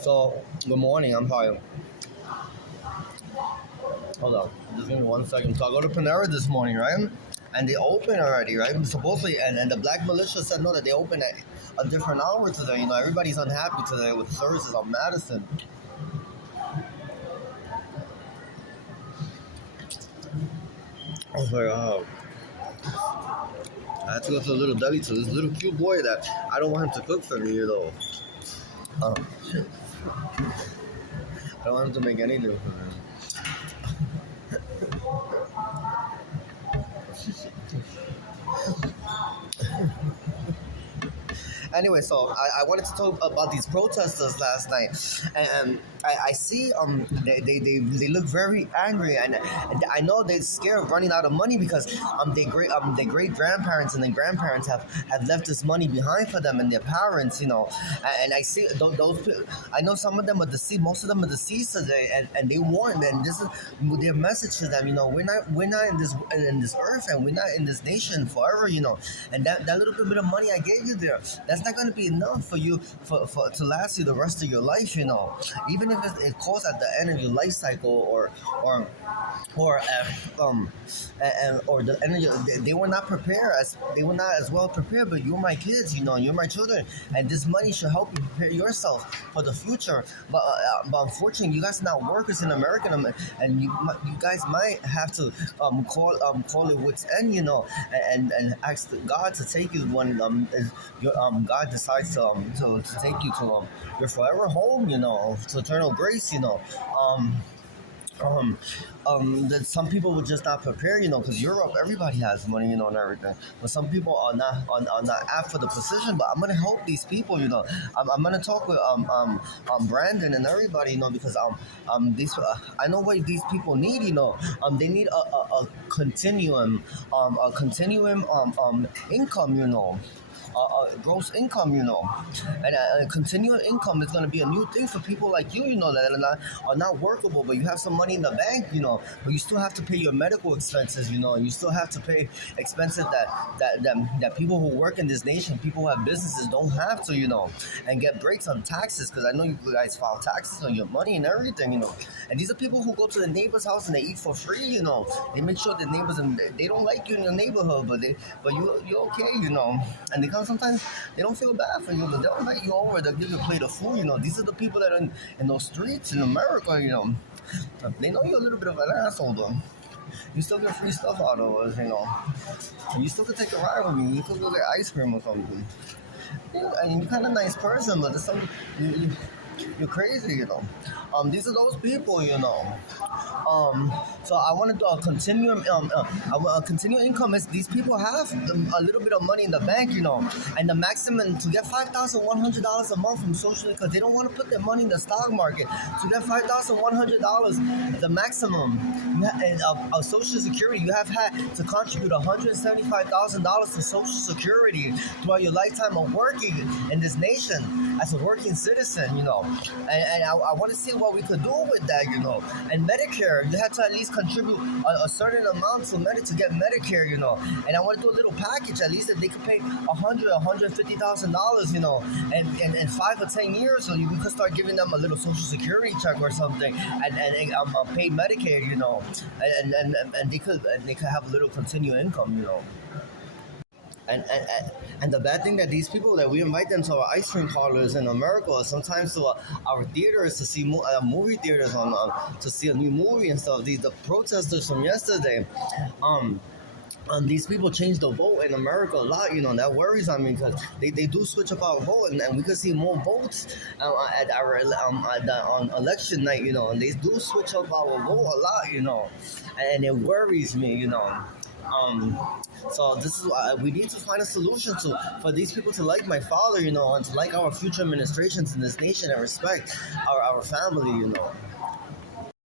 So, good morning. I'm probably. Hold on. Just give me 1 second. So, I go to Panera this morning, right? And they open already, right? Supposedly, and the black militia said no, that they open at a different hour today. Everybody's unhappy today with services on Madison. I was like, oh. I had to go to the little deli to this little cute boy that I don't want him to cook for me. Oh, shit. I don't want him to make anything for me. Anyway, so I wanted to talk about these protesters last night, and I see they look very angry, and I know they're scared of running out of money because their great grandparents and their grandparents have left this money behind for them and their parents, and I see those I know some of them are deceased, most of them are deceased today, and they warn, and this is their message to them, we're not in this earth, and we're not in this nation forever, and that little bit of money I gave you there, that's not going to be enough for you for to last you the rest of your life. Even if it costs at the end of your life cycle, or or the end of they were not prepared they were not as well prepared. But you're my kids, you're my children, and this money should help you prepare yourself for the future. But unfortunately, you guys are not workers in America, and you guys might have to call it what's end, and ask God to take you when God decides to take you to your forever home, to eternal grace, that some people would just not prepare, because Europe, everybody has money, and everything. But some people are not apt for the position. But I'm gonna help these people, I'm gonna talk with Brandon and everybody, because these I know what these people need, they need a continuum, income, gross income, and a continual income is going to be a new thing for people like you, that are not workable, but you have some money in the bank, but you still have to pay your medical expenses, and you still have to pay expenses that people who work in this nation, people who have businesses don't have to, and get breaks on taxes, because I know you guys file taxes on your money and everything, and these are people who go to the neighbor's house and they eat for free, they make sure the neighbors, and they don't like you in your neighborhood, but you're okay, and they come sometimes they don't feel bad for you, but they'll invite you over, they'll give you a plate of food, these are the people that are in those streets in America, they know you're a little bit of an asshole, though. You still get free stuff out of us, and you still could take a ride with me, you could go get ice cream or something, and you're kind of a nice person, but there's some you're crazy, these are those people, so I wanted to continue. A continual income is these people have a little bit of money in the bank, and the maximum to get $5,100 a month from Social, because they don't want to put their money in the stock market. To get $5,100, the maximum of Social Security, you have had to contribute $175,000 to Social Security throughout your lifetime of working in this nation as a working citizen, and I want to see what we could do with that, and Medicare, you have to at least contribute a certain amount to get Medicare, and I want to do a little package, at least that they could pay $150,000, in 5 or 10 years, so we could start giving them a little Social Security check or something, and pay Medicare, and they could have a little continual income, And the bad thing that these people that we invite them to our ice cream parlors in America, or sometimes to our theaters to see movie theaters to see a new movie and stuff. The protesters from yesterday, these people change the vote in America a lot, that worries me, because they do switch up our vote, and we could see more votes at our on election night, and they do switch up our vote a lot, and it worries me, So this is why we need to find a solution for these people to like my father, and to like our future administrations in this nation and respect our family,